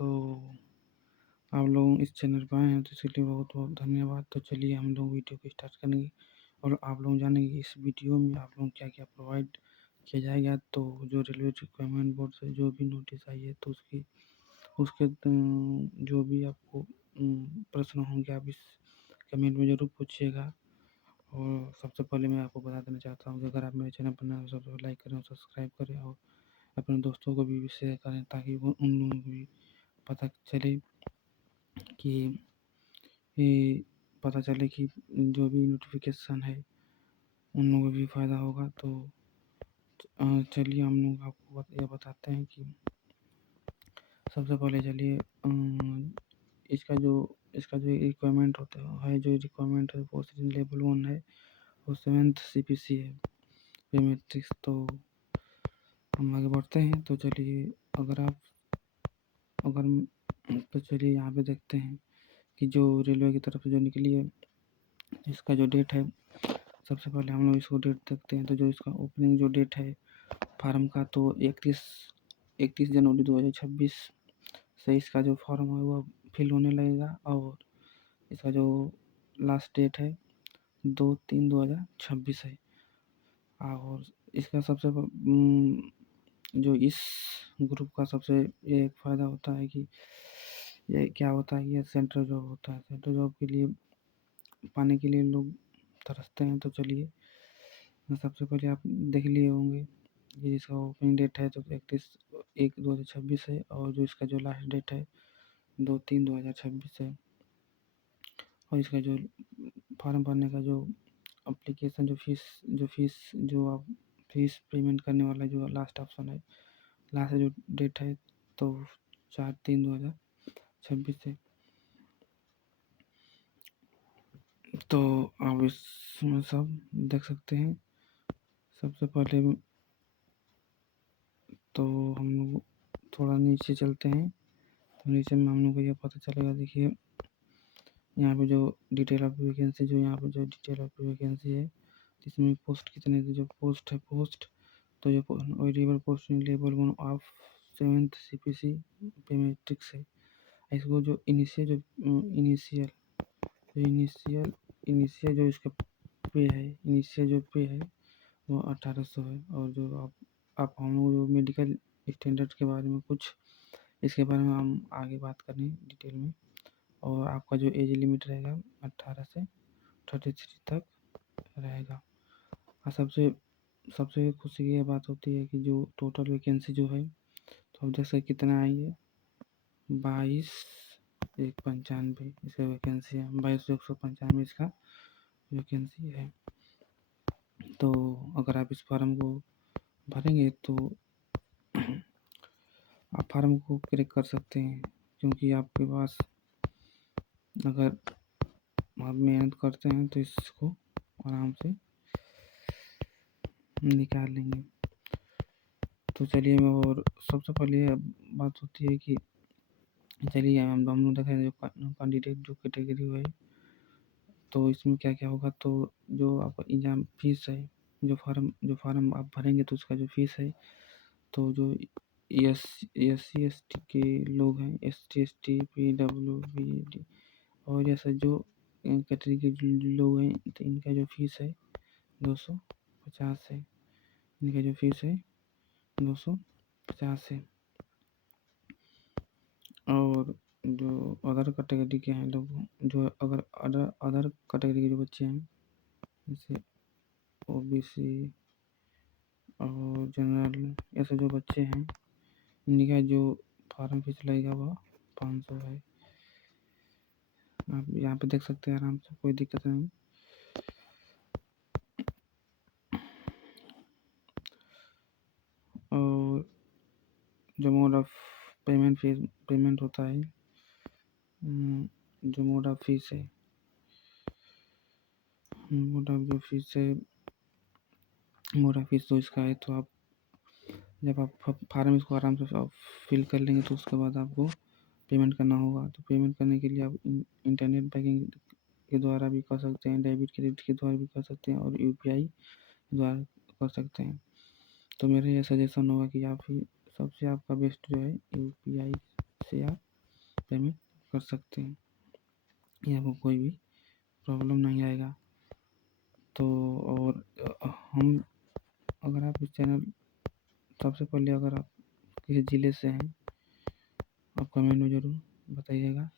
तो आप लोग इस चैनल पर आए हैं तो इसके लिए बहुत बहुत धन्यवाद। तो चलिए हम लोग वीडियो को स्टार्ट करेंगे और आप लोग जानेंगे इस वीडियो में आप लोग क्या क्या प्रोवाइड किया जाएगा। तो जो रेलवे रिक्वायरमेंट बोर्ड से जो भी नोटिस आई है तो उसके जो भी आपको प्रश्न होंगे आप इस कमेंट में ज़रूर पूछिएगा। और सबसे पहले मैं आपको बता देना चाहता हूँ कि अगर आप मेरे चैनल पर नए हो सबसे पहले लाइक करें और सब्सक्राइब करें और अपने दोस्तों को भी शेयर करें ताकि वो उन लोगों को भी पता चले कि ये पता चले कि जो भी नोटिफिकेशन है उन लोगों को भी फ़ायदा होगा। तो चलिए हम लोग आपको यह बताते हैं कि सबसे पहले चलिए इसका जो रिक्वायरमेंट होता है जो रिक्वायरमेंट है वो लेवल 1 है और 7th CPC है पेमेट्रिक्स। तो हम आगे बढ़ते हैं। तो चलिए तो चलिए यहाँ पे देखते हैं कि जो रेलवे की तरफ से जो निकली है इसका जो डेट है। सबसे पहले हम लोग इसको डेट देखते हैं। तो जो इसका ओपनिंग जो डेट है फार्म का तो 31 जनवरी 2026 से इसका जो फॉर्म है वो फिल होने लगेगा और इसका जो लास्ट डेट है 2/3/2026 है। और इसका जो इस ग्रुप का सबसे ये एक फ़ायदा होता है कि ये क्या होता है, ये सेंट्रल जॉब होता है। सेंट्रल जॉब के लिए पाने के लिए लोग तरसते हैं। तो चलिए सबसे पहले आप देख लिए होंगे ये इसका ओपनिंग डेट है तो 31/1/2026 है और जो इसका जो लास्ट डेट है 2/3/2026 है। और इसका जो फॉर्म भरने का जो अप्लीकेशन जो आप फीस पेमेंट करने वाला जो लास्ट ऑप्शन है लास्ट जो डेट है तो 4/3/2026 है। तो आप इसमें सब देख सकते हैं। सबसे पहले तो हम लोग थोड़ा नीचे चलते हैं। तो नीचे में हम लोग को यह पता चलेगा। देखिए यहाँ पे जो डिटेल ऑफ वैकेंसी है इसमें पोस्ट कितने जो पोस्ट तो जो available post level 1 of 7th CPC पेमेट्रिक्स है। इसको जो इनिशियल जो इसका पे है वो 1800 है। और जो आप हम लोग जो मेडिकल स्टैंडर्ड के बारे में कुछ इसके बारे में हम आगे बात करें डिटेल में। और आपका जो एज लिमिट रहेगा 18 से 33 तक रहेगा। और सबसे खुशी की यह बात होती है कि जो टोटल वैकेंसी जो है तो अब जैसे कितना आई है 22,195 इसका वैकेंसी है। 22,195 इसका वैकेंसी है। तो अगर आप इस फॉर्म को भरेंगे तो आप फार्म को क्रैक कर सकते हैं क्योंकि आपके पास अगर आप मेहनत करते हैं तो इसको आराम से निकाल लेंगे। तो चलिए और सबसे पहले बात होती है कि चलिए हम लोग देख रहे हैं जो कैंडिडेट जो कैटेगरी है तो इसमें क्या क्या होगा। तो जो आपका एग्ज़ाम फीस है जो फार्म आप भरेंगे तो उसका जो फीस है तो जो SC ST के लोग हैं ST ST PWBD और जैसे जो कैटेगरी के लोग हैं तो इनका जो फीस है 250 है। इनका जो फीस है 250 है। और जो अदर कैटेगरी के हैं लोग जो अगर अदर कैटेगरी के जो बच्चे हैं जैसे OBC और जनरल ऐसे जो बच्चे हैं इनका जो फॉर्म फीस लगेगा वह 500 है। आप यहाँ पे देख सकते हैं आराम से, कोई दिक्कत नहीं। और जो मोड ऑफ पेमेंट होता है जो मोड ऑफ फीस है मोड ऑफ फीस तो इसका है। तो आप जब आप फार्म इसको आराम से आप फिल कर लेंगे तो उसके बाद आपको पेमेंट करना होगा। तो पेमेंट करने के लिए आप इंटरनेट बैंकिंग के द्वारा भी कर सकते हैं, डेबिट क्रेडिट के द्वारा भी कर सकते हैं और UPI द्वारा कर सकते हैं। तो मेरा यह सजेशन होगा कि आप ही सबसे आपका बेस्ट जो है UPI से आप सकते हैं, ये आपको कोई भी प्रॉब्लम नहीं आएगा। तो और हम अगर आप इस चैनल सबसे पहले अगर आप किसी ज़िले से हैं आप कमेंट में ज़रूर बताइएगा,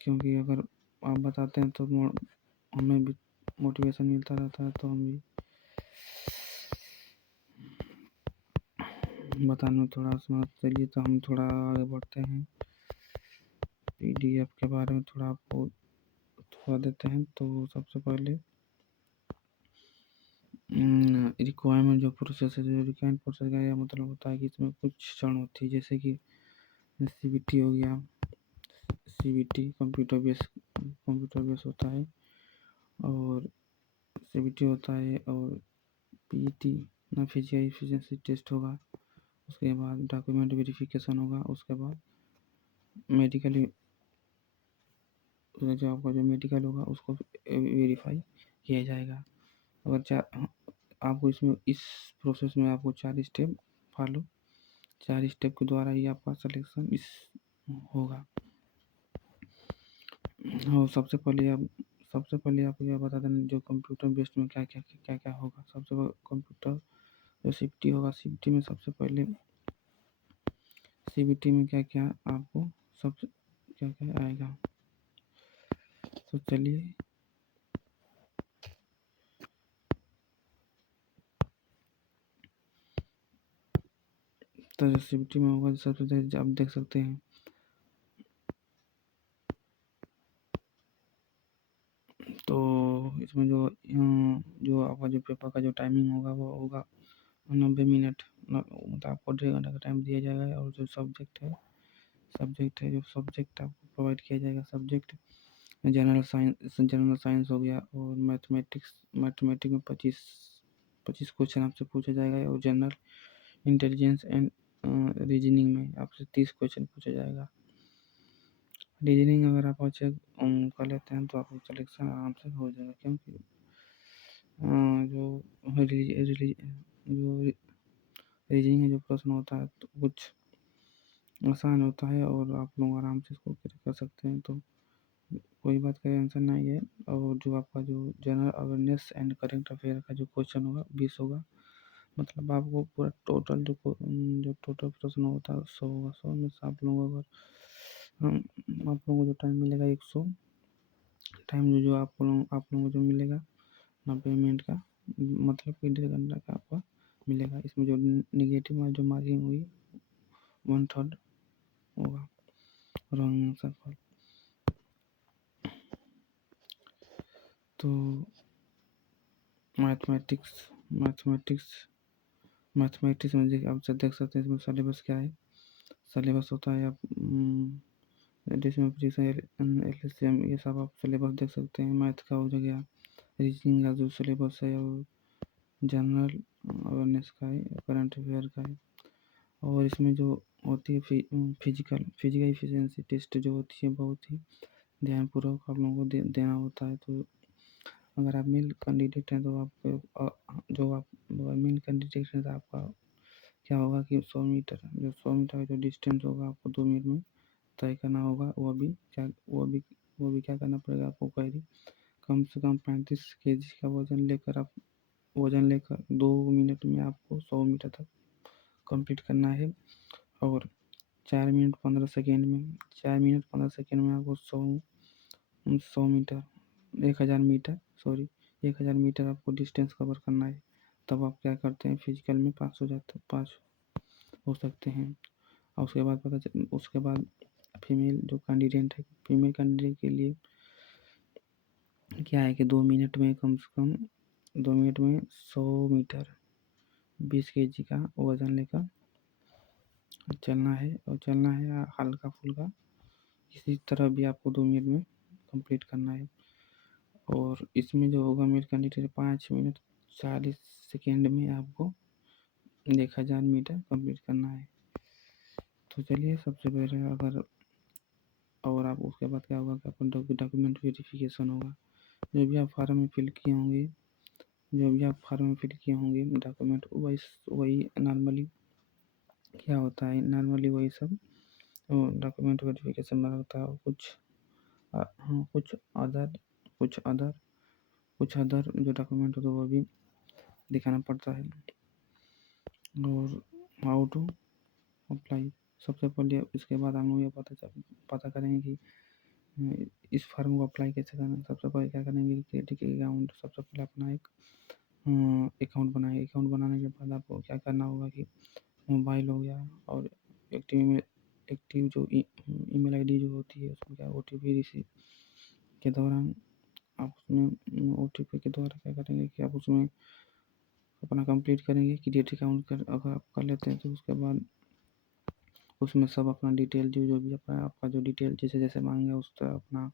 क्योंकि अगर आप बताते हैं तो हमें भी मोटिवेशन मिलता रहता है, तो हम भी बताने में थोड़ा समझ। चलिए तो हम थोड़ा आगे बढ़ते हैं, पीडीएफ के बारे में थोड़ा आपको थोड़ा देते हैं। तो सबसे पहले रिक्वायरमेंट जो प्रोसेस है, जो रिक्वायरमेंट प्रोसेस का यह मतलब होता है कि इसमें कुछ चरण होती है, जैसे कि सीबीटी हो गया। सीबीटी कंप्यूटर बेस होता है, और सीबीटी होता है, और पीईटी ना फिजिकल एफिशिएंसी टेस्ट होगा। उसके बाद डॉक्यूमेंट वेरिफिकेशन होगा। उसके बाद मेडिकल, जो आपका जो मेडिकल होगा उसको वेरीफाई किया जाएगा। अगर आपको इसमें इस प्रोसेस में आपको 4 स्टेप फॉलो, 4 स्टेप के द्वारा ही आपका सिलेक्शन इस होगा। और सबसे पहले आपको यह बता दें जो कंप्यूटर बेस्ड में क्या क्या होगा। सबसे पहले कंप्यूटर जो सीबीटी होगा, सीबीटी में सबसे पहले सीबीटी में क्या क्या आपको सबसे क्या क्या आएगा। तो चलिए तो जो सीबीटी में होगा सबसे पहले आप देख सकते हैं तो इसमें जो आपका जो पेपर का जो टाइमिंग होगा वो होगा 90 मिनट, मतलब आपको 1.5 घंटा का टाइम दिया जाएगा। और जो सब्जेक्ट है जो सब्जेक्ट आपको प्रोवाइड किया जाएगा, सब्जेक्ट जनरल साइंस हो गया, और मैथमेटिक्स में 25 क्वेश्चन आपसे पूछा जाएगा, और जनरल इंटेलिजेंस एंड रीजनिंग में आपसे 30 क्वेश्चन पूछा जाएगा। रीजनिंग अगर आप अच्छे कर लेते हैं तो आपको सिलेक्शन आराम से हो जाएगा, क्योंकि जो रीजनिंग में जो प्रश्न होता है तो कुछ आसान होता है, और आप लोग आराम से इसको क्लियर कर सकते हैं, तो कोई बात का टेंशन नहीं है। और जो आपका जो general awareness and current affair का जो क्वेश्चन होगा 20 होगा, मतलब आपको पूरा टोटल जो टोटल प्रश्न होता है 100 होगा। 100 में से आप लोगों को जो टाइम मिलेगा 100 टाइम जो आप लोगों को जो मिलेगा 90 मिनट का, मतलब कि 1.5 घंटा का आपका मिलेगा। इसमें जो निगेटिव जो मार्किंग हुई 1/3 होगा रॉन्ग आंसर पर। तो मैथमेटिक्स में आप देख सकते हैं इसमें सिलेबस क्या है। सिलेबस होता है आप जिसमें एलसीएम ये सब आप सिलेबस देख सकते हैं। मैथ का हो गया, रीजनिंग का जो सिलेबस है, और जनरल अवेयरनेस का है, करंट अफेयर का है। और इसमें जो होती है फिजिकल एफिशिएंसी टेस्ट जो होती है बहुत ही ध्यानपूर्वक आप लोगों को देना होता है। तो अगर आप मेल कैंडिडेट हैं तो आपको जो आप मेल कैंडिडेट हैं तो आपका क्या होगा कि 100 मीटर का जो डिस्टेंस होगा आपको 2 मिनट में तय करना होगा। वो भी क्या करना पड़ेगा आपको, कैरी कम से कम 35 केजी का वजन लेकर 2 मिनट में आपको 100 मीटर तक कंप्लीट करना है। और 4 मिनट 15 सेकेंड में आपको 100 मीटर 1000 मीटर आपको डिस्टेंस कवर करना है। तब आप क्या करते हैं, फिजिकल में 5 हो सकते हैं। और उसके बाद फीमेल कैंडिडेट के लिए क्या है कि 2 मिनट में कम से कम 2 मिनट में 100 मीटर 20 केजी का वजन लेकर चलना है हल्का फुल्का। इसी तरह भी आपको 2 मिनट में कंप्लीट करना है। और इसमें जो होगा मेल कैंडिडेट 5 मिनट 40 सेकेंड में आपको 1000 मीटर कंप्लीट करना है। तो चलिए सबसे पहले और आप उसके बाद क्या होगा कि आपका डॉक्यूमेंट वेरिफिकेशन होगा। जो भी आप फार्म में फिल किए होंगे डॉक्यूमेंट वही नॉर्मली क्या होता है, नॉर्मली वही सब डॉक्यूमेंट वेरिफिकेशन में लगता है, और हाँ, अदर कुछ अदर कुछ अदर जो डॉक्यूमेंट होते हैं वो भी दिखाना पड़ता है। और हाउ टू अप्लाई, सबसे पहले इसके बाद हम लोग ये पता करेंगे कि इस फॉर्म को अप्लाई कैसे करना है। सबसे पहले क्या करेंगे, क्रिएट अकाउंट। सबसे पहले अपना एक अकाउंट बनाएंगे। अकाउंट बनाने के बाद आपको क्या करना होगा कि मोबाइल हो गया और एक्टिव जो ईमेल आईडी जो होती है उसमें क्या OTP रिसीव के दौरान आप उसमें OTP के द्वारा क्या करेंगे कि आप उसमें अपना कंप्लीट करेंगे। क्रिएट अकाउंट अगर आप कर लेते हैं तो उसके बाद उसमें सब अपना डिटेल जो भी आपका जो डिटेल जैसे जैसे मांगेगा उस तरह अपना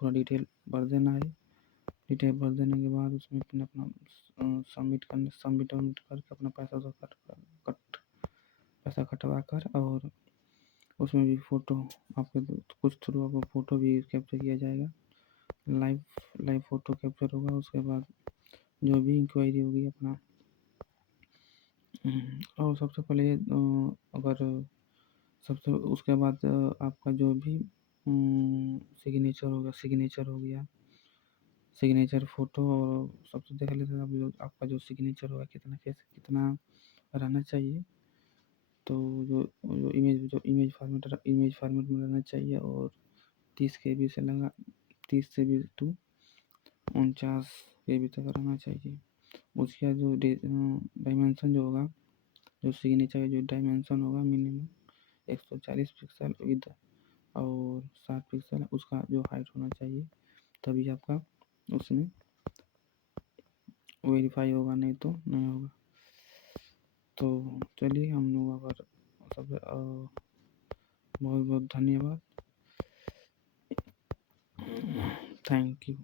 पूरा डिटेल भर देना है। डिटेल भर देने के बाद उसमें अपना सबमिट करके अपना पैसा कटवा कर, और उसमें भी फ़ोटो आपके कुछ थ्रू आपको फ़ोटो भी कैप्चर किया जाएगा। लाइव फ़ोटो कैप्चर होगा। उसके बाद जो भी इंक्वायरी होगी अपना, और सबसे पहले अगर सबसे उसके बाद आपका जो भी सिग्नेचर हो गया, सिग्नेचर फ़ोटो, और सबसे देख लेते हैं आप लोग आपका जो सिग्नेचर होगा कितना रहना चाहिए। तो जो इमेज फॉर्मेट में रहना चाहिए, और 30 KB से लगा 30 से भी टू 49 KB तक रहना चाहिए। उसका जो डायमेंशन जो होगा, जो सिग्नेचर का जो डायमेंशन होगा मिनिमम 140 पिक्सल विद और 60 पिक्सल उसका जो हाइट होना चाहिए, तभी आपका उसमें वेरीफाई होगा, नहीं तो नहीं होगा। तो चलिए हम लोग अगर सब बहुत बहुत धन्यवाद, थैंक यू।